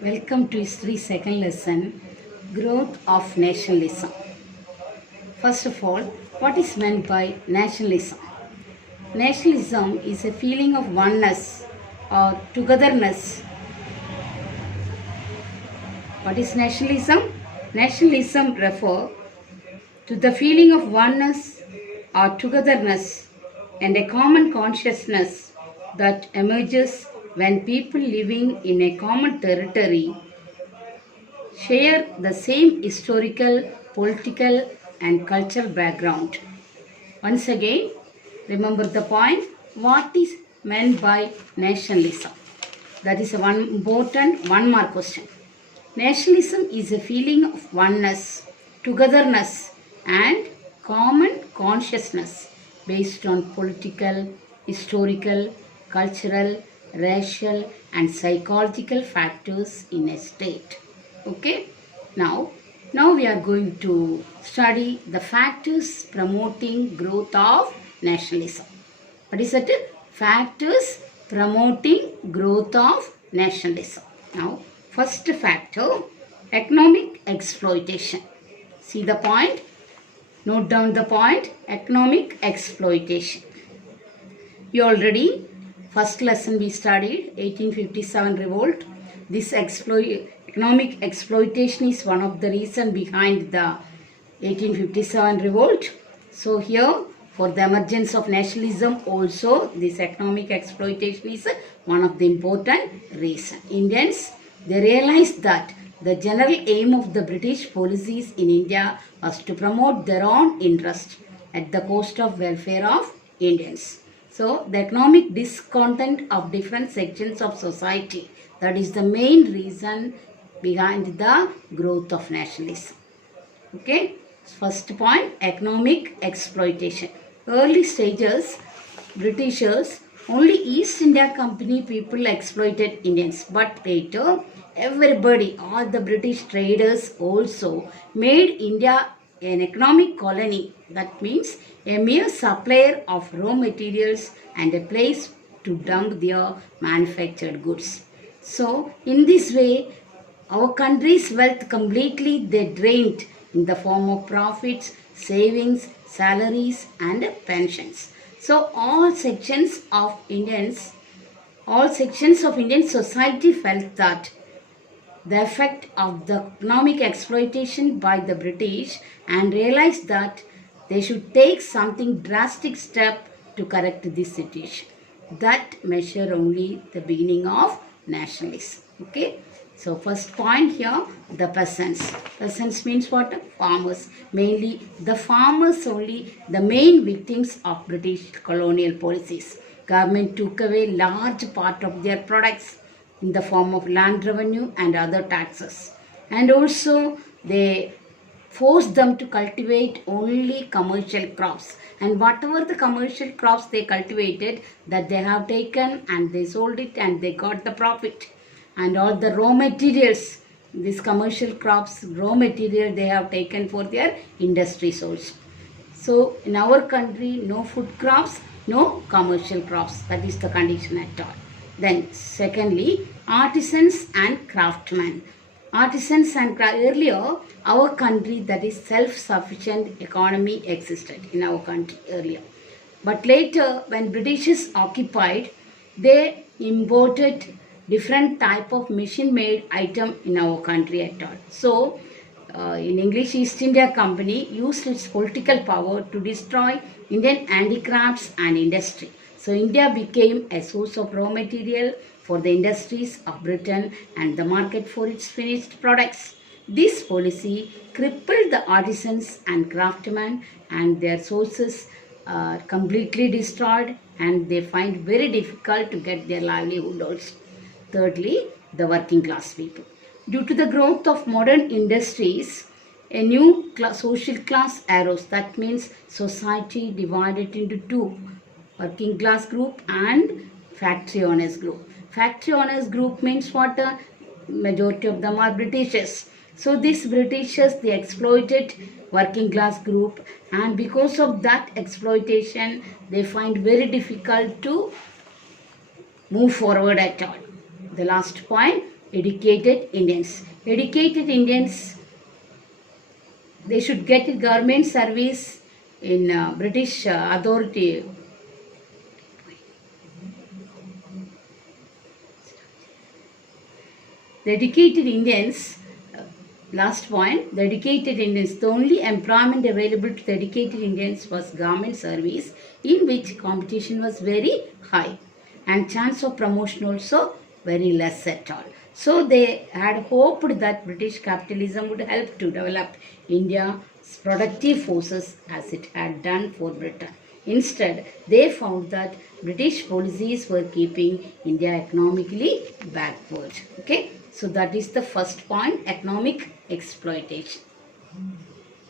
Welcome to History second lesson, Growth of Nationalism. First of all, what is meant by nationalism? Nationalism is a feeling of oneness or togetherness. What is nationalism? Nationalism refers to the feeling of oneness or togetherness and a common consciousness that emerges when people living in a common territory share the same historical, political, and cultural background. Once again, remember the point, what is meant by nationalism? That is one important one mark question. Nationalism is a feeling of oneness, togetherness, and common consciousness based on political, historical, cultural, racial, and psychological factors in a state. Okay? Now we are going to study the factors promoting growth of nationalism. What is that? Factors promoting growth of nationalism. Now, first factor, economic exploitation. See the point? Note down the point, economic exploitation. You already, first lesson we studied, 1857 revolt. This economic exploitation is one of the reasons behind the 1857 revolt. So here, for the emergence of nationalism also, this economic exploitation is one of the important reasons. Indians, they realized that the general aim of the British policies in India was to promote their own interest at the cost of welfare of Indians. So, the economic discontent of different sections of society, that is the main reason behind the growth of nationalism. Okay, first point, economic exploitation. Early stages, Britishers, only East India Company people exploited Indians, but later everybody, all the British traders also made India an economic colony. That means a mere supplier of raw materials and a place to dump their manufactured goods. So, in this way, our country's wealth completely they drained in the form of profits, savings, salaries and pensions. So, all sections of Indian society felt that the effect of the economic exploitation by the British and realized that they should take something drastic step to correct this situation. That measure only the beginning of nationalism. Okay. So first point here, the peasants. Peasants means what? Farmers. Mainly the farmers only the main victims of British colonial policies. Government took away large part of their products in the form of land revenue and other taxes. And also they forced them to cultivate only commercial crops. And whatever the commercial crops they cultivated, that they have taken and they sold it and they got the profit. And all the raw materials, these commercial crops, raw material they have taken for their industries also. So in our country, no food crops, no commercial crops. That is the condition at all. Then secondly, artisans and craftsmen. Artisans and earlier, our country, that is self-sufficient economy existed in our country earlier. But later, when Britishers occupied, they imported different type of machine-made item in our country at all. So, in English, East India Company used its political power to destroy Indian handicrafts and industry. So, India became a source of raw material for the industries of Britain and the market for its finished products. This policy crippled the artisans and craftsmen and their sources are completely destroyed and they find very difficult to get their livelihood also. Thirdly, the working class people. Due to the growth of modern industries, a new social class arose. That means society divided into two, working class group and factory owners group. Factory owners group means what? Majority of them are Britishers. So these Britishers, they exploited working class group and because of that exploitation, they find very difficult to move forward at all. The last point, educated Indians. Educated Indians, they should get government service in British authority. The educated Indians, last point, the educated Indians, the only employment available to the educated Indians was government service, in which competition was very high and chance of promotion also very less at all. So they had hoped that British capitalism would help to develop India's productive forces as it had done for Britain. Instead, they found that British policies were keeping India economically backward. Okay, so that is the first point, economic exploitation.